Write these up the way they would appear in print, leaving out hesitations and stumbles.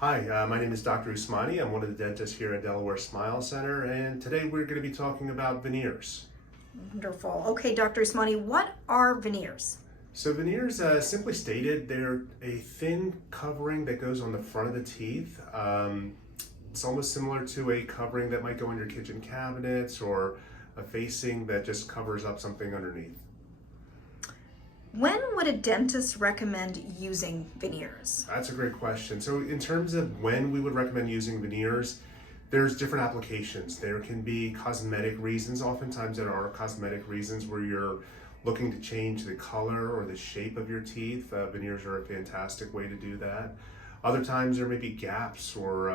Hi, my name is Dr. Usmani. I'm one of the dentists here at Delaware Smile Center, and today we're going to be talking about veneers. Wonderful. Okay, Dr. Ismani, what are veneers? So veneers, simply stated, they're a thin covering that goes on the front of the teeth. It's almost similar to a covering that might go in your kitchen cabinets or a facing that just covers up something underneath. When would a dentist recommend using veneers? That's a great question. So in terms of when we would recommend using veneers, there's different applications. There can be cosmetic reasons. Oftentimes there are cosmetic reasons where you're looking to change the color or the shape of your teeth. Veneers are a fantastic way to do that. Other times there may be gaps or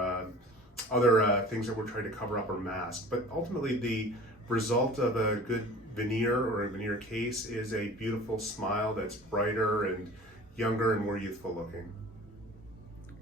other things that we're trying to cover up or mask. But ultimately the result of a good veneer or a veneer case is a beautiful smile that's brighter and younger and more youthful looking.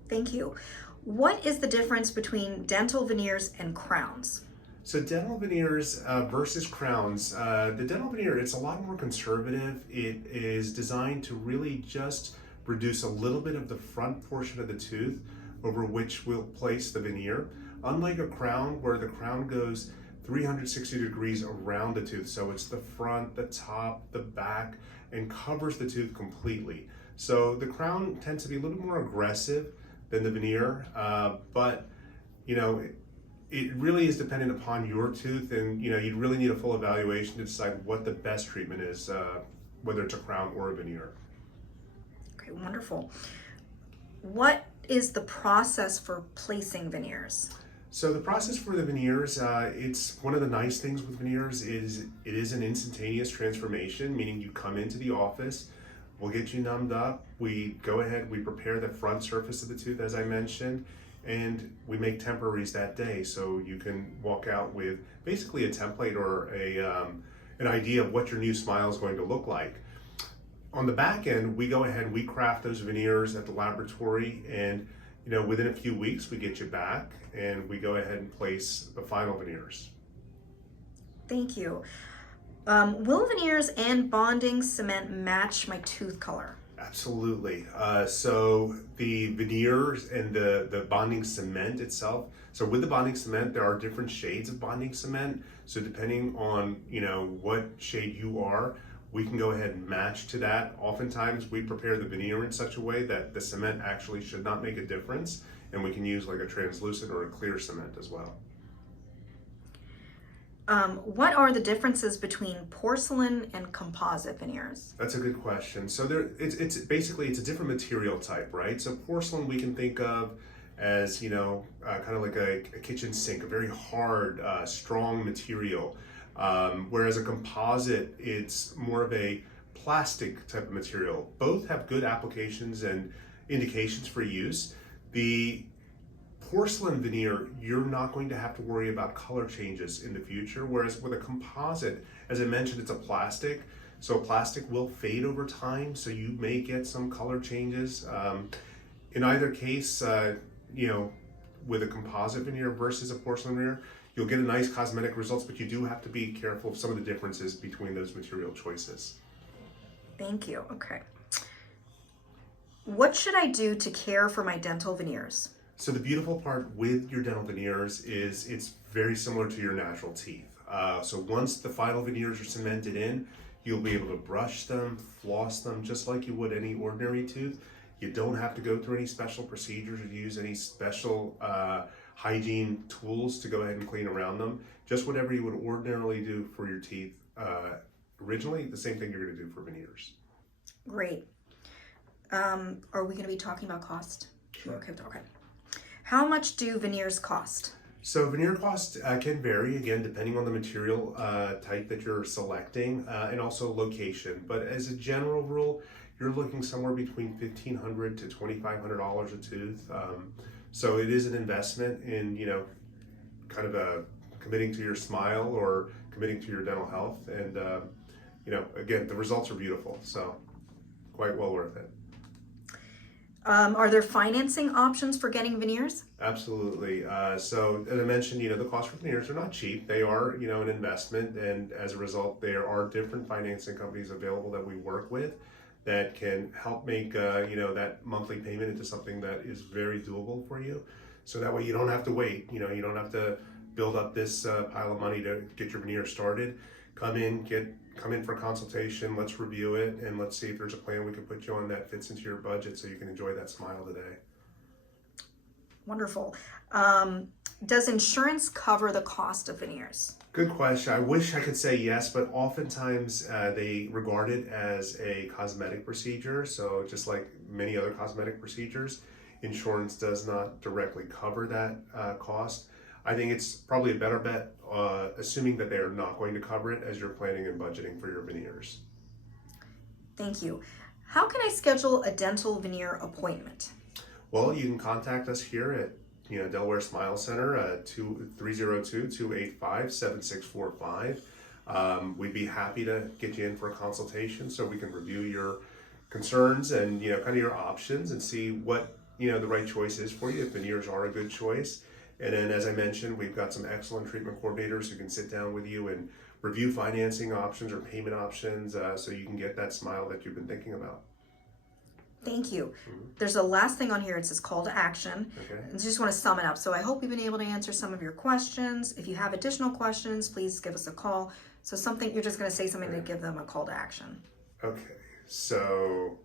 Thank you. What is the difference between dental veneers and crowns? So dental veneers versus crowns, the dental veneer, it's a lot more conservative. It is designed to really just reduce a little bit of the front portion of the tooth over which we'll place the veneer. Unlike a crown, where the crown goes 360 degrees around the tooth. So it's the front, the top, the back, and covers the tooth completely. So the crown tends to be a little more aggressive than the veneer, but you know, it really is dependent upon your tooth, and you'd really need a full evaluation to decide what the best treatment is, whether it's a crown or a veneer. Okay, wonderful. What is the process for placing veneers? So the process for the veneers, it's one of the nice things with veneers is it is an instantaneous transformation, meaning you come into the office, we'll get you numbed up, we go ahead, we prepare the front surface of the tooth as I mentioned, and we make temporaries that day, so you can walk out with basically a template or an idea of what your new smile is going to look like. On the back end, we go ahead, we craft those veneers at the laboratory, and within a few weeks we get you back and we go ahead and place the final veneers. Thank you. Will veneers and bonding cement match my tooth color? Absolutely. So the veneers and the bonding cement itself. So with the bonding cement, there are different shades of bonding cement. So depending on what shade you are, we can go ahead and match to that. Oftentimes we prepare the veneer in such a way that the cement actually should not make a difference, and we can use like a translucent or a clear cement as well. What are the differences between porcelain and composite veneers? That's a good question. So it's basically it's a different material type, right? So porcelain we can think of as kind of like a kitchen sink, a very hard, strong material. Whereas a composite, it's more of a plastic type of material. Both have good applications and indications for use. The porcelain veneer, you're not going to have to worry about color changes in the future, whereas with a composite, as I mentioned, it's a plastic, so plastic will fade over time, so you may get some color changes. In either case, with a composite veneer versus a porcelain veneer, you'll get a nice cosmetic results, but you do have to be careful of some of the differences between those material choices. Thank you. Okay. What should I do to care for my dental veneers? So the beautiful part with your dental veneers is it's very similar to your natural teeth. So once the final veneers are cemented in, you'll be able to brush them, floss them, just like you would any ordinary tooth. You don't have to go through any special procedures or use any special hygiene tools to go ahead and clean around them. Just whatever you would ordinarily do for your teeth originally, the same thing you're going to do for veneers. Great. Are we going to be talking about cost? Sure. Okay. How much do veneers cost? So veneer cost can vary, again, depending on the material type that you're selecting and also location. But as a general rule, you're looking somewhere between $1,500 to $2,500 a tooth. So it is an investment in, kind of committing to your smile or committing to your dental health. And, again, the results are beautiful. So quite well worth it. Are there financing options for getting veneers? Absolutely. So as I mentioned, the cost for veneers are not cheap. They are, an investment, and as a result, there are different financing companies available that we work with that can help make that monthly payment into something that is very doable for you. So that way you don't have to wait. You don't have to build up this pile of money to get your veneer started. Come in for a consultation. Let's review it and let's see if there's a plan we can put you on that fits into your budget so you can enjoy that smile today. Wonderful. Does insurance cover the cost of veneers? Good question. I wish I could say yes, but oftentimes they regard it as a cosmetic procedure. So just like many other cosmetic procedures, insurance does not directly cover that cost. I think it's probably a better bet, assuming that they are not going to cover it as you're planning and budgeting for your veneers. Thank you. How can I schedule a dental veneer appointment? Well, you can contact us here at Delaware Smile Center at 302-285-7645. We'd be happy to get you in for a consultation so we can review your concerns and kind of your options and see what the right choice is for you, if veneers are a good choice. And then, as I mentioned, we've got some excellent treatment coordinators who can sit down with you and review financing options or payment options so you can get that smile that you've been thinking about. Thank you. There's a last thing on here. It says call to action. Okay. I just want to sum it up. So I hope we've been able to answer some of your questions. If you have additional questions, please give us a call. So you're just going to say something to give them a call to action. Okay. So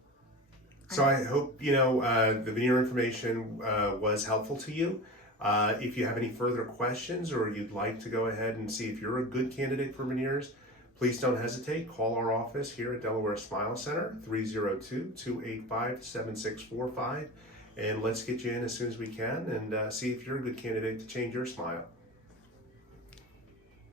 I hope, the veneer information was helpful to you. If you have any further questions or you'd like to go ahead and see if you're a good candidate for veneers, please don't hesitate. Call our office here at Delaware Smile Center, 302-285-7645, and let's get you in as soon as we can and see if you're a good candidate to change your smile.